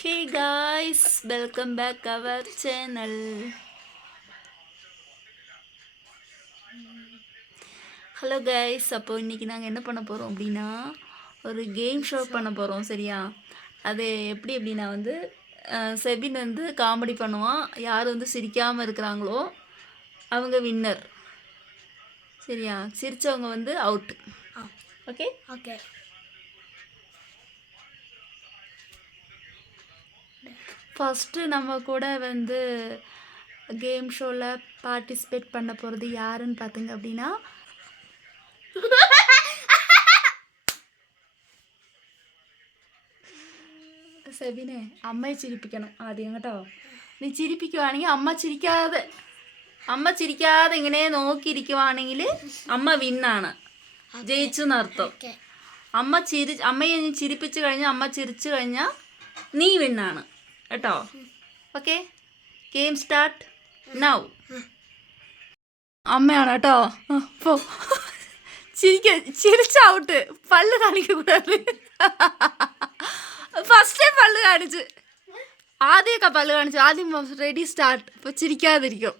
Hey guys, welcome back our channel. Hello guys, அப்போ இன்றைக்கி நாங்கள் என்ன பண்ண போகிறோம் அப்படின்னா ஒரு கேம் ஷோ பண்ண போகிறோம். சரியா? அது எப்படி அப்படின்னா செபின் காமெடி பண்ணுவான். யார் சிரிக்காமல் இருக்கிறாங்களோ அவங்க வின்னர். சரியா? சிரித்தவங்க அவுட்டு. Okay okay. ஃபஸ்ட்டு நம்ம கூட கேம் ஷோவில் பார்ட்டிசிபேட் பண்ண போகிறது யாருன்னு பார்த்துங்க அப்படின்னா செபினே, அம்மையை சிரிப்பிக்கணும். அது எங்கிட்ட நீ ചിരിപ്പിക്കുവാണെങ്കിൽ അമ്മ ചിരിക്കാതെ ഇങ്ങനെ നോക്കിയിരിക്കുവാണെങ്കിൽ അമ്മ വിന്നാണ്, ജയിച്ചു എന്നർത്ഥം. അമ്മയെ നീ ചിരിപ്പിച്ചു കഴിഞ്ഞാൽ, അമ്മ ചിരിച്ചു കഴിഞ്ഞാൽ നീ വിന്നാണ് കേട്ടോ. Okay, game start now. അമ്മയാണ് കേട്ടോ. പോ, ചിരിച്ച ഔട്ട്. പല്ല് കാണിക്കൂടാது. ഫസ്റ്റ് ടൈം പല്ല് കാണിച്ച്, ആദ്യമൊക്കെ പല്ല് കാണിച്ചു. ആദ്യം റെഡി സ്റ്റാർട്ട്. ഇപ്പോൾ ചിരിക്കാതിരിക്കും.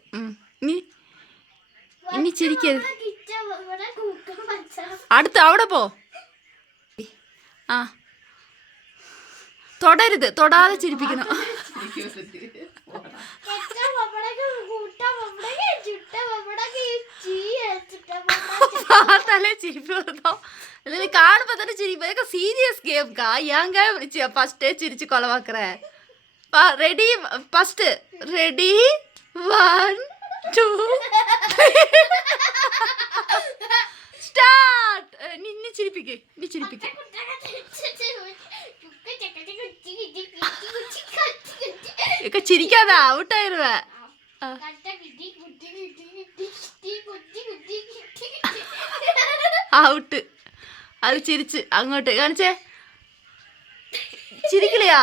ഇനി ചിരിക്കരുത്. അടുത്ത് അവിടെ പോ. ആ, തൊടരുത്, തൊടാതെ ചിരിപ്പിക്കണം. பார்த்தாலே சிரிப்பு வருதோம். இல்லை, காணுப்ப தானே சிரிப்பு. சீரியஸ் கேம்க்கா, ஏங்க ஃபஸ்ட்டே சிரிச்சு கொலவாக்குற. Ready, first ready, 1 2 start. நீ சிரிப்பிக்கு, நீ சிரிப்பிக்கு. சிரிக்காத, அவுட் ஆயிடுவேன். அவுட்டு. அது சிரிச்சு അങ്ങോട്ട് കാണിച്ചേ. ചിരിക്കலையா?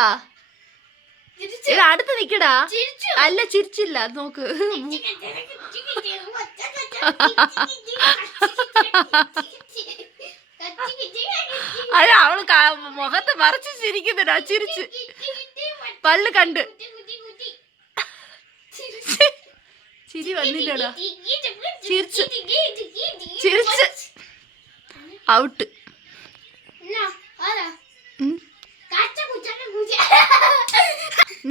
അടുത്ത് നിക്കടാ. അല്ല, ചിരിച്ചില്ല. അത് നോക്ക്. അല്ല, അവള് മുഖത്ത് മറച്ച് ചിരിക്കുന്നുണ്ടാ. ചിരിച്ച് പല്ല് കണ്ട് ചിരി വന്നില്ലടാ. ചിരിച്ച് ചിരിച്ച് ഔട്ട്.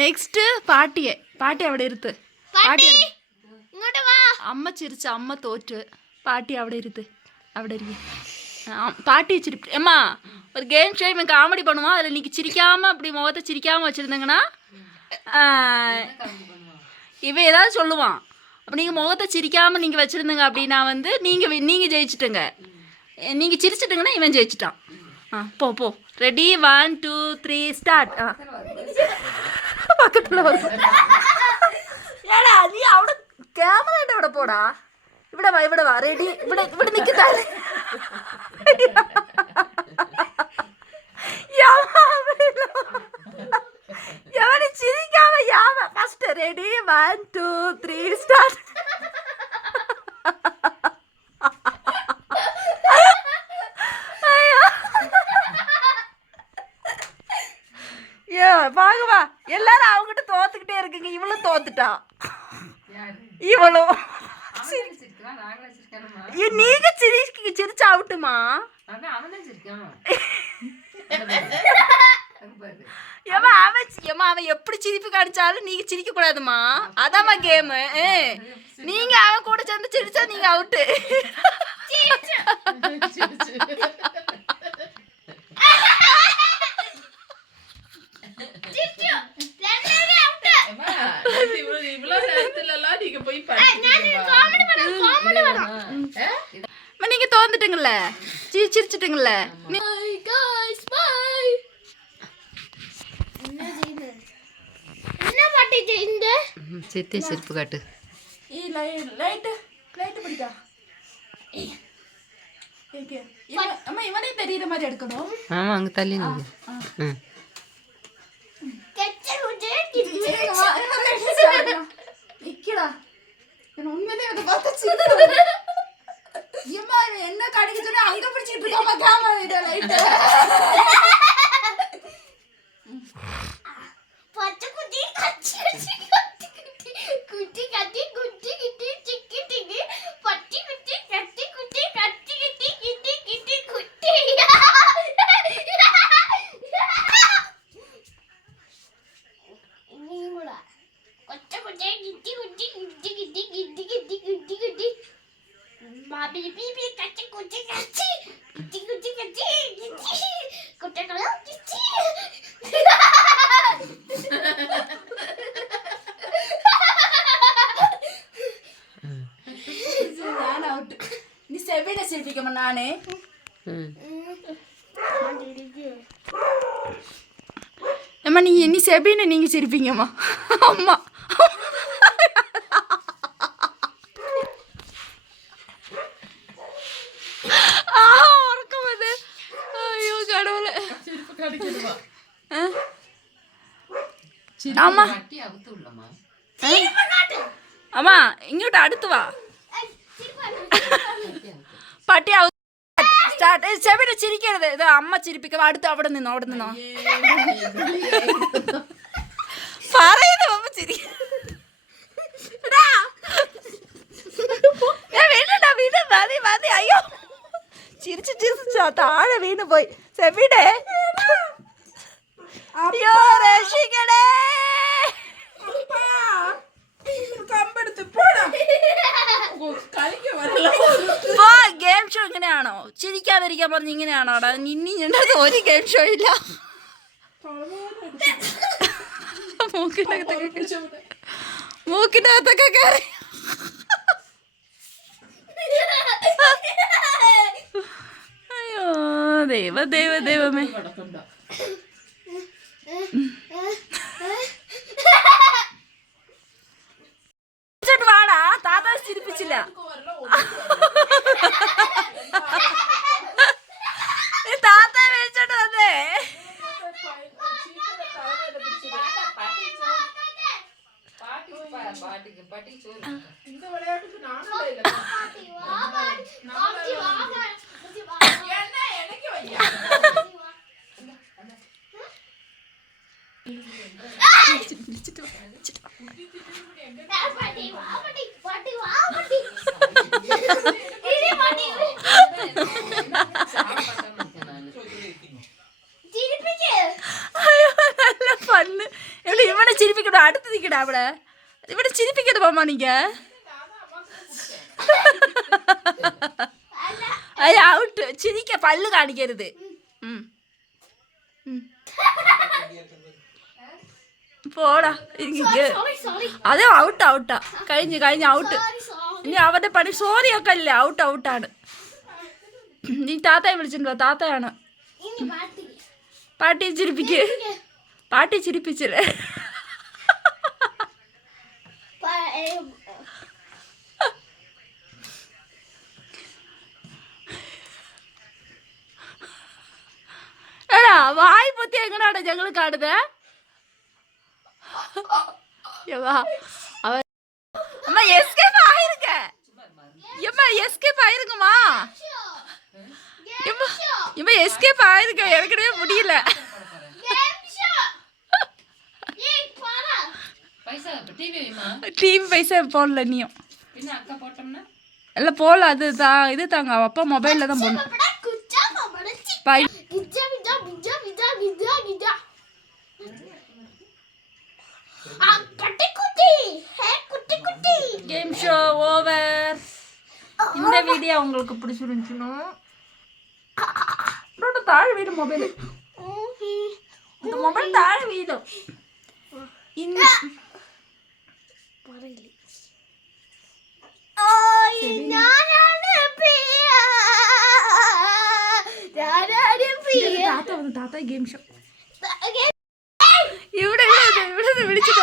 നെക്സ്റ്റ് പാട്ടിയെ. പാട്ടി അവിടെ ഇരുത്ത്. പാട്ടി അമ്മ ചിരിച്ച, അമ്മ തോറ്റ്. பாட்டி അവിടെ இருத்து, അവിടെ இருக்கு. பாட்டி சிரிப்பு. ஏம்மா, ஒரு கேம் ஷோ இவன் காமெடி பண்ணுவான். அதில் நீங்கள் சிரிக்காமல், அப்படி முகத்தை சிரிக்காமல் வச்சுருந்தீங்கன்னா இவன் ஏதாவது சொல்லுவான். அப்போ நீங்கள் முகத்தை சிரிக்காமல் நீங்கள் வச்சுருந்தீங்க அப்படின்னா நீங்கள் ஜெயிச்சிட்டுங்க. நீங்கள் சிரிச்சிட்டுங்கன்னா இவன் ஜெயிச்சிட்டான். போ போ. Ready, 1 2 3 start. பக்கத்தில் வரும். ஏடா, நீ அவட கேமராட்ட விட போடா. ഇവിടെ വാ, ഇവിടെ വാ. റെഡി, ഇവിടെ ഇവിടെ നിൽക്കുന്നതാണ്. യവന് ചിരിക്കാമ യാവ. First ready, 1 2 3 start. வாங்கவா, எல்லாரும் அவங்ககிட்ட தோத்துக்கிட்டே இருக்குங்க. இவளும் தோத்துட்டா. இவளும் நீங்க சிரிச்ச அவுட்டுமா? அவன் எப்படி சிரிப்பு காணிச்சாலும் நீங்க சிரிக்க கூடாதுமா. அதாம்மா கேமு. நீங்க அவன் கூட சேர்ந்து சிரிச்சா நீங்க அவுட்டு. நீங்க தோந்துட்டுங்கல்ல, சிரிச்சிட்டுங்கல்ல. சித்தி சிரிப்பு காட்டு. இவனே தெரியற மாதிரி எடுக்கணும். ஆமா, அங்க தள்ளி நிக்கு. உண்மையிலே அதை பார்த்தா என்ன கடிக்க சொன்னா அங்க பிடிச்சிட்டு இருக்காம கேமரா. നീ സെബിനെ ചിരിപ്പിക്കുമ്പോ നാനേ அம்மா நீங்கள் நீ செபின்னு நீங்கள் சிரிப்பீங்கம்மா அம்மா உறக்கம் அது ஐயோ கடவுளே ஆமா அம்மா இங்கோട്ട് അടുത്ത് വാ പട്ടി സ്റ്റാർട്ട് ചെവിടെ ചിരിക്കരുത് ഇത് അമ്മ ചിരിപ്പിക്കുക അടുത്ത് അവിടെ നിന്നോ പറയുന്നു അമ്മ ചിരി മതി അയ്യോ ചിരിച്ച് താഴെ വീണ് പോയി ചെവിടെ അയ്യോ രക്ഷിക്കണേ ഗെയിം ഷോ ഇങ്ങനെയാണോ ചിരിക്കാതിരിക്കാൻ പറഞ്ഞ് ഇങ്ങനെയാണോ അവിടെ നിന്നി ഞണ്ടത് ഒരു ഗെയിം ഷോ ഇല്ല മൂക്കിന്റെ അകത്തൊക്കെ കയറി അയ്യോ ദൈവമേ വാടാ താത്ത ചിരിപ്പിച്ചില്ല താത്ത വിളിച്ചോണ്ട് വന്നേ നല്ല പണ്ണ് ഇവിടെ ചിരിപ്പിക്കണോ അടുത്ത് നിൽക്കടാ ഇവിടെ ചിരിപ്പിക്കരുത് മാമ നീങ്ക ഔട്ട് ചിരിക്ക പല്ല് കാണിക്കരുത് പോടാ അത് ഔട്ടാ കഴിഞ്ഞ ഔട്ട് ഇനി അവരുടെ പണി സോറിയൊക്കെ അല്ലേ ഔട്ടാണ് നീ താത്തയെ വിളിച്ചിട്ടുണ്ടോ താത്തയാണ് പാട്ടി ചിരിപ്പിച്ചില്ലേ എടാ വായി പൊത്തി എങ്ങനെയാണോ ഞങ്ങൾ കാണുന്നത് அம்மா எஸ்கேப் ஆயிருங்க எம்மா எஸ்கேப் ஆயிருங்கம்மா எம்மா எஸ்கேப் ஆயிருங்க எனக்கே முடியல டிவி பைசா போடல நீயும் இல்ல போடல அது இது தாங்க அப்பா மொபைல்ல தான் போடணும் கேம் ஷோ ஓவர். இந்த வீடியோ உங்களுக்கு பிடிச்சிருந்துச்சுன்னா தாழ் வீடும் மொபைல் இந்த மொபைல் தாழ் வீடும் താത്ത ഗെയിം ഷോ ഇവിടെ വിളിച്ചിട്ട്